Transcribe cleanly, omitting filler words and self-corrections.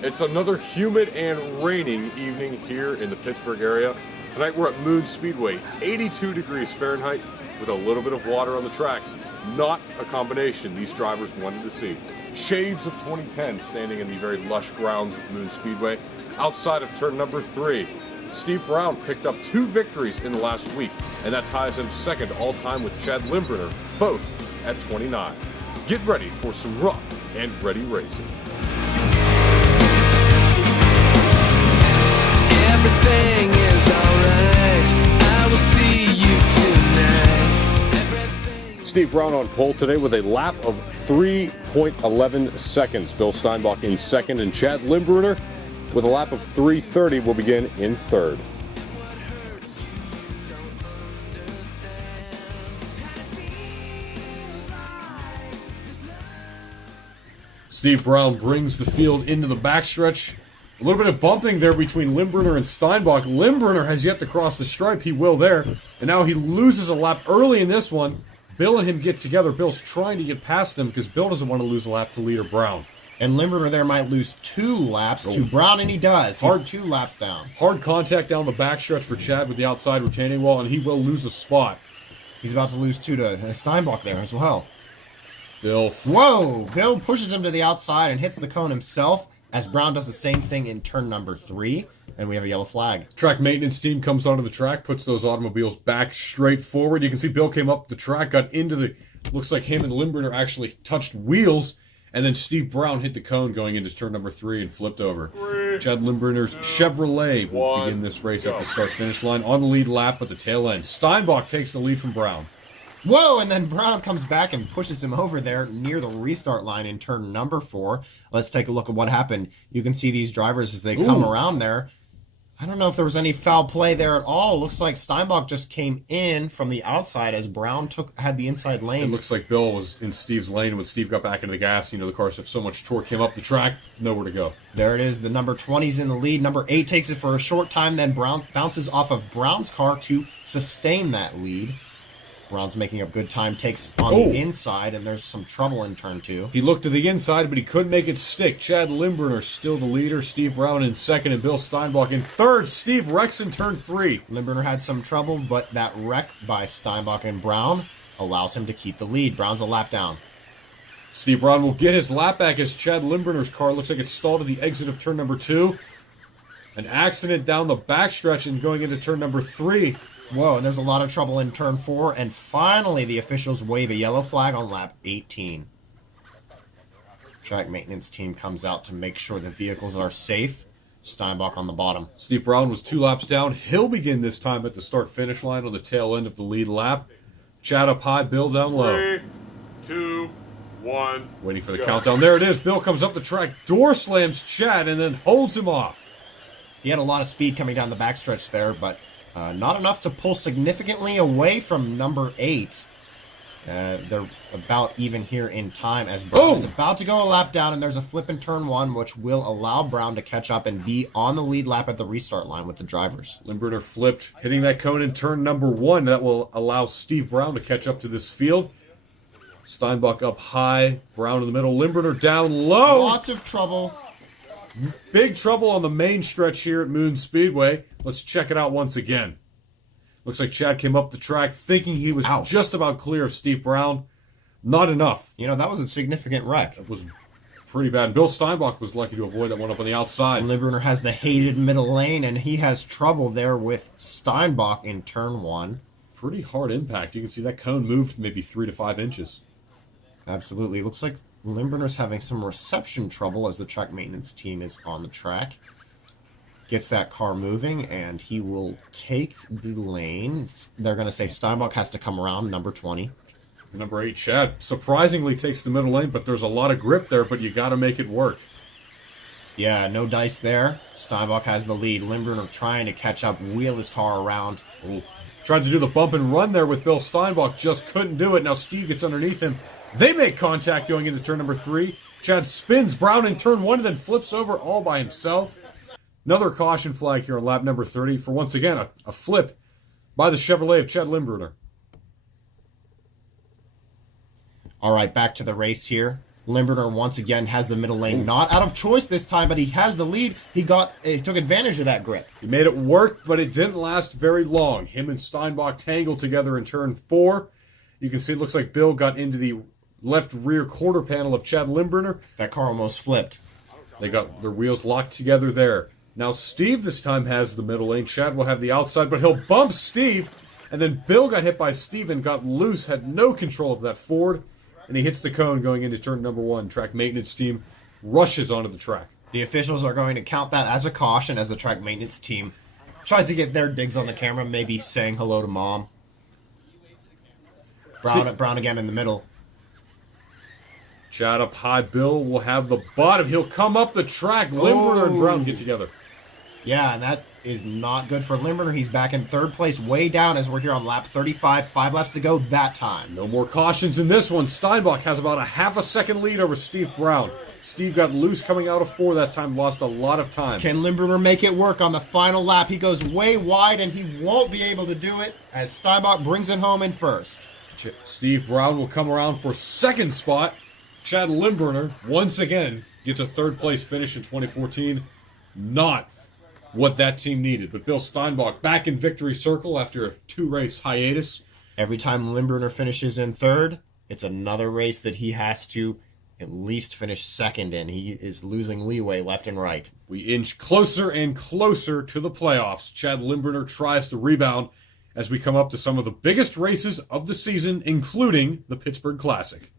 It's another humid and raining evening here in the Pittsburgh area. Tonight we're at Moon Speedway, 82 degrees Fahrenheit with a little bit of water on the track. Not a combination these drivers wanted to see. Shades of 2010 standing in the very lush grounds of Moon Speedway. Outside of turn number 3, Steve Brown picked up 2 victories in the last week, and that ties him second all-time with Chad Limburner, both at 29. Get ready for some rough and ready racing. Everything is alright. I will see you tonight. Steve Brown on pole today with a lap of 3.11 seconds. Bill Steinbach in second, and Chad Limburner with a lap of 3:30 will begin in third. Steve Brown brings the field into the backstretch. A little bit of bumping there between Limburner and Steinbach. Limburner has yet to cross the stripe. He will there. And now he loses a lap early in this one. Bill and him get together. Bill's trying to get past him because Bill doesn't want to lose a lap to leader Brown. And Limburner there might lose 2 laps to Brown, and he does. He's 2 laps down. Hard contact down the backstretch for Chad with the outside retaining wall, and he will lose a spot. He's about to lose 2 to Steinbach there as well. Bill. Whoa! Bill pushes him to the outside and hits the cone himself, as Brown does the same thing in turn number 3, and we have a yellow flag. Track maintenance team comes onto the track, puts those automobiles back straight forward. You can see Bill came up the track, got into the... Looks like him and Limburner actually touched wheels, and then Steve Brown hit the cone going into turn number 3 and flipped over. Chad Limburner's Chevrolet will begin this race at the start-finish line on the lead lap at the tail end. Steinbach takes the lead from Brown. Whoa, and then Brown comes back and pushes him over there near the restart line in turn number 4. Let's take a look at what happened. You can see these drivers as they come around there. I don't know if there was any foul play there at all. Looks like Steinbach just came in from the outside as Brown had the inside lane. It looks like Bill was in Steve's lane. When Steve got back into the gas, the cars have so much torque, came up the track, nowhere to go. There it is. The number 20's in the lead. Number 8 takes it for a short time, then Brown bounces off of Brown's car to sustain that lead. Brown's making up good time, takes on the inside, and there's some trouble in turn 2. He looked to the inside, but he couldn't make it stick. Chad Limburner still the leader. Steve Brown in second, and Bill Steinbach in third. Steve wrecks in turn 3. Limburner had some trouble, but that wreck by Steinbach and Brown allows him to keep the lead. Brown's a lap down. Steve Brown will get his lap back as Chad Limburner's car looks like it's stalled at the exit of turn number 2. An accident down the backstretch and going into turn number 3. Whoa, and there's a lot of trouble in turn 4, and finally the officials wave a yellow flag on lap 18. Track maintenance team comes out to make sure the vehicles are safe. Steinbach on the bottom. Steve Brown was 2 laps down. He'll begin this time at the start-finish line on the tail end of the lead lap. Chad up high, Bill down low. 3, 2, 1. Waiting for the countdown. There it is. Bill comes up the track, door slams Chad, and then holds him off. He had a lot of speed coming down the backstretch there, but not enough to pull significantly away from number 8. They're about even here in time as Brown is about to go a lap down, and there's a flip in turn 1, which will allow Brown to catch up and be on the lead lap at the restart line with the drivers. Limburner flipped, hitting that cone in turn number 1. That will allow Steve Brown to catch up to this field. Steinbach up high, Brown in the middle, Limburner down low. Lots of trouble. Big trouble on the main stretch here at Moon Speedway. Let's check it out once again. Looks like Chad came up the track thinking he was just about clear of Steve Brown. Not enough. That was a significant wreck. It was pretty bad. And Bill Steinbach was lucky to avoid that one up on the outside. Limburner has the hated middle lane, and he has trouble there with Steinbach in turn 1. Pretty hard impact. You can see that cone moved maybe 3 to 5 inches. Absolutely. Looks like Limburner's having some reception trouble as the track maintenance team is on the track. Gets that car moving, and he will take the lane. They're going to say Steinbach has to come around, number 20. Number 8, Chad, surprisingly takes the middle lane, but there's a lot of grip there, but you got to make it work. Yeah, no dice there. Steinbach has the lead. Limburner trying to catch up, wheel his car around. Ooh. Tried to do the bump and run there with Bill Steinbach, just couldn't do it. Now Steve gets underneath him. They make contact going into turn number 3. Chad spins Brown in turn 1 and then flips over all by himself. Another caution flag here on lap number 30 for, once again, a flip by the Chevrolet of Chad Limburner. All right, back to the race here. Limburner once again has the middle lane. Not out of choice this time, but he has the lead. He took advantage of that grip. He made it work, but it didn't last very long. Him and Steinbach tangled together in turn 4. You can see it looks like Bill got into the left rear quarter panel of Chad Limburner. That car almost flipped. They got their wheels locked together there. Now Steve this time has the middle lane. Chad will have the outside, but he'll bump Steve. And then Bill got hit by Steve and got loose, had no control of that Ford. And he hits the cone going into turn number 1. Track maintenance team rushes onto the track. The officials are going to count that as a caution as the track maintenance team tries to get their digs on the camera, maybe saying hello to mom. Brown again in the middle. Chad up high. Bill will have the bottom. He'll come up the track. Limburner and Brown get together. Yeah, and that is not good for Limburner. He's back in 3rd place, way down as we're here on lap 35. 5 laps to go that time. No more cautions in this one. Steinbach has about a half a second lead over Steve Brown. Steve got loose coming out of 4 that time, lost a lot of time. Can Limburner make it work on the final lap? He goes way wide, and he won't be able to do it as Steinbach brings it home in 1st. Steve Brown will come around for 2nd spot. Chad Limburner, once again, gets a 3rd place finish in 2014. Not what that team needed. But Bill Steinbach back in victory circle after a 2-race hiatus. Every time Limburner finishes in 3rd, it's another race that he has to at least finish 2nd in. He is losing leeway left and right. We inch closer and closer to the playoffs. Chad Limburner tries to rebound as we come up to some of the biggest races of the season, including the Pittsburgh Classic.